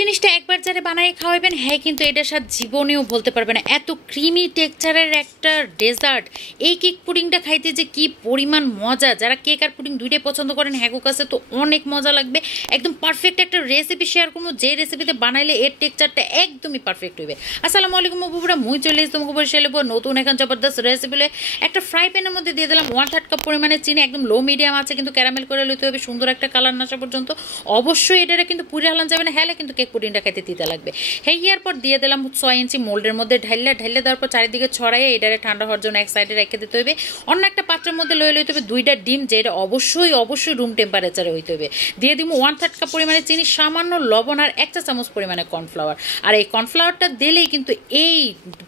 জিনিসটা একবার যারা বানায় খাওয়াবেন হ্যাঁ কিন্তু এটার সাথে জীবনেও বলতে পারবে না এত ক্রিমি টেক্সচারের একটা ডেজার্ট। এই কেক পুডিংটা খাইতে যে কি পরিমাণ মজা, যারা কেক আর পুডিং দুইটাই পছন্দ করেন হ্যাঁ কাছে তো অনেক মজা লাগবে। একদম পারফেক্ট একটা রেসিপি শেয়ার করবো, যে রেসিপিতে বানাইলে এর টেক্সচারটা একদমই পারফেক্ট হইবে। আসসালামু আলাইকুম বুবুরা, মুই চলে এসেছি তোমাকে বসে এলবো নতুন এখন জবরদস্ত রেসিপি। একটা ফ্রাই প্যানের মধ্যে দিয়ে দিলাম 1/3 কাপ পরিমাণে চিনি, একদম লো মিডিয়াম আছে কিন্তু ক্যারামেল করে লইতে হবে সুন্দর একটা কালার না আসা পর্যন্ত। অবশ্যই এটারে কিন্তু পুড়ে হালান যাবে না, হ্যাঁ কিন্তু কেক পুডিংটা খাইতে দিতে লাগবে। হেয়ার পর দিয়ে দিলাম 6 ইঞ্চি মোল্ডের মধ্যে ঢাইলে দেওয়ার পর চারিদিকে ছড়াইয়ে এটারে ঠান্ডা হওয়ার জন্য এক সাইডে রেখে দিতে হবে। অন্য একটা পাত্রের মধ্যে লয়ে লইতে হবে 2টা ডিম, যেটা অবশ্যই রুম টেম্পারেচারে হইতে হবে। দিয়ে দিব 1/3 কাপ পরিমাণে চিনি, সামান্য লবণ আর 1 চা চামচ পরিমাণে কর্নফ্লাওয়ার। আর এই কর্নফ্লাওয়ারটা দিলেই কিন্তু এই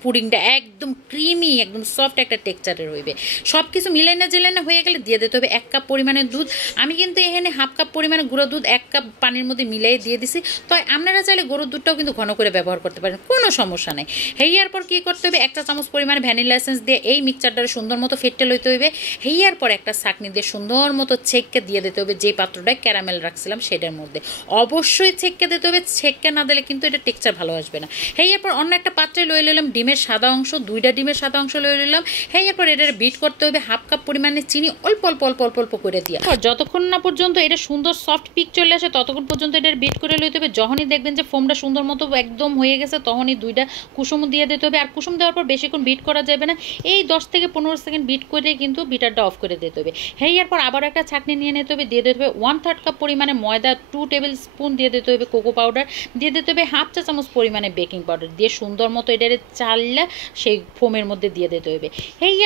পুডিংটা একদম ক্রিমি একদম সফট একটা টেক্সচারের হইবে। সব কিছু মিলাইনা জিলাইনা হয়ে গেলে দিয়ে দিতে হবে 1 কাপ পরিমাণে দুধ। আমি কিন্তু এখানে 1/2 কাপ পরিমাণে গুঁড়ো দুধ 1 কাপ পানির মধ্যে মিলাই দিয়ে দিছি। তো আপনারা চাইলে গরুর দুধটাও কিন্তু ঘন করে ব্যবহার করতে পারেন, কোনো সমস্যা নেই। হেয়ার পর কি করতে হবে 1 চা চামচ পরিমাণে ভ্যানিলা এসেন্স দিয়ে এই মিক্সচারটা সুন্দর মতো ফেটে লইতে হবে। হেয়ার পর একটা ছাঁকনি দিয়ে সুন্দর মতো ছেঁকে দিয়ে দিতে হবে যে পাত্রটায় ক্যারামেল রাখছিলাম সেটার মধ্যে। অবশ্যই ছেঁকে দিতে হবে, ছেঁকে না দিলে কিন্তু এটা টেক্সচার ভালো আসবে না। হেয়ার পর অন্য একটা পাত্রে লয়ে নিলাম ডিমের সাদা অংশ, 2টা ডিমের সাদা অংশ লয়ে নিলাম। হেয়ার পর এটার বিট করতে হবে 1/2 কাপ পরিমাণে চিনি অল্প অল্প করে দিয়ে। যতক্ষণ না পর্যন্ত এটা সুন্দর সফট পিক চলে আসে ততক্ষণ পর্যন্ত এটার বিট করে লইতে হবে। যখনই দেখবেন যে ফোমটা সুন্দর মতো একদম হয়ে গেছে তখনই 2টা কুসুম দিয়ে দিতে হবে। আর কুসুম দেওয়ার পর বেশিক্ষণ বিট করা যাবে না, এই 10 থেকে 15 সেকেন্ড বিট করে কিন্তু বিটারটা অফ করে দিতে হবে। এরপর আবার একটা ছাঁকনি নিয়ে নিতে হবে, দিয়ে দিতে হবে 1/3 কাপ পরিমাণে ময়দা, 2 টেবিল স্পুন দিয়ে দিতে হবে কোকো পাউডার, দিয়ে দিতে হবে 1/2 চা চামচ পরিমাণে বেকিং পাউডার দিয়ে সুন্দর মতো এটারে চাললা সেই ফোমের মধ্যে দিয়ে দিতে হবে।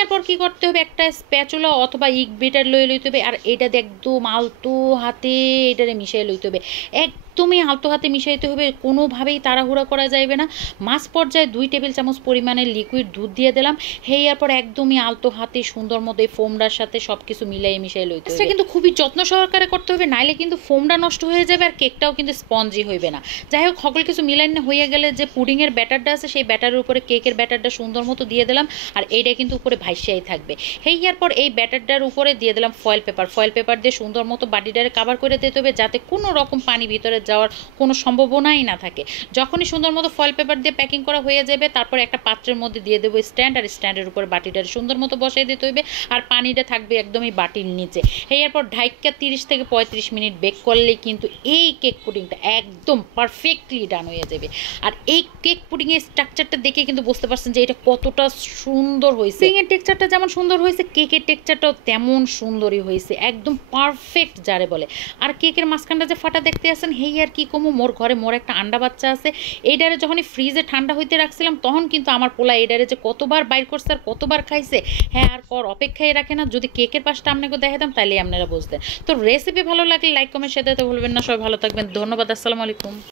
এরপর কি করতে হবে একটা স্প্যাচুলা অথবা ইগ বিটার লয়ে লইতে হবে। আর এটা একদম আলতো হাতে এটারে মিশিয়ে লইতে হবে, একদমই আলতো হাতে মিশাইতে হবে, কোনোভাবেই তাড়াহুড়া করা যাবে না। মাছ পর্যায়ে 2 টেবিল চামচ পরিমাণে লিকুইড দুধ দিয়ে দিলাম। এরপর একদমই আলতো হাতে সুন্দর মতো এই ফোমটার সাথে সব কিছু মিলাই মিশাই লইতে হবে। এটা কিন্তু খুবই যত্ন সহকারে করতে হবে, নাইলে কিন্তু ফোমটা নষ্ট হয়ে যাবে আর কেকটাও কিন্তু স্পঞ্জি হইবে না। যাই হোক সকল কিছু মিলাই হয়ে গেলে যে পুডিংয়ের ব্যাটারটা আছে সেই ব্যাটারের উপরে কেকের ব্যাটারটা সুন্দর মতো দিয়ে দিলাম। আর এইটা কিন্তু উপরে ভাইসিয়াই থাকবে। এরপর এই ব্যাটারটার উপরে দিয়ে দিলাম ফয়েল পেপার দিয়ে সুন্দর মতো বাটিটারে কভার করে দিতে হবে যাতে কোনো রকম পানি ভিতরে যাওয়ার কোনো সম্ভাবনাই না থাকে। যখনই সুন্দর মতো ফয়েল পেপার দিয়ে প্যাকিং করা হয়ে যাবে তারপর একটা পাত্রের মধ্যে দিয়ে দেবো স্ট্যান্ড, আর স্ট্যান্ডের উপর বাটিটারে সুন্দর মতো বসাই দিতে হবে। আর পানিটা থাকবে একদমই বাটির নিচে। এরপর ঢাইকা 30 থেকে 35 মিনিট বেক করলেই কিন্তু এই কেক পুডিংটা একদম পারফেক্টলি ডান হয়ে যাবে। আর এই কেক পুডিংয়ের স্ট্রাকচারটা দেখে কিন্তু বুঝতে পারছেন যে এটা কতটা সুন্দর হয়েছে। পুডিংয়ের টেক্সচারটা যেমন সুন্দর হয়েছে কেকের টেক্সচারটাও তেমন সুন্দরই হয়েছে, একদম পারফেক্ট যারে বলে। আর কেকের মাঝখানটা যে ফাটা দেখতে আছেন আর কি কমু, মোর ঘরে মোর একটা আন্ডা বাচ্চা আছে, এইটারে যখনই ফ্রিজে ঠান্ডা হইতে রাখছিলাম তখন কিন্তু আমার পোলা এইটারে যে কতবার বাইর করছে আর কতবার খাইছে, হ্যাঁ আর অপেক্ষায় রাখে না। যদি কেকের পাশটা আপনাকে দেখাতাম তাহলে আপনারা বুঝতেন। তো রেসিপি ভালো লাগলে লাইক কমেন্ট শেয়ার দিতে ভুলবেন না। সবাই ভালো থাকবেন, ধন্যবাদ, আসসালামু আলাইকুম।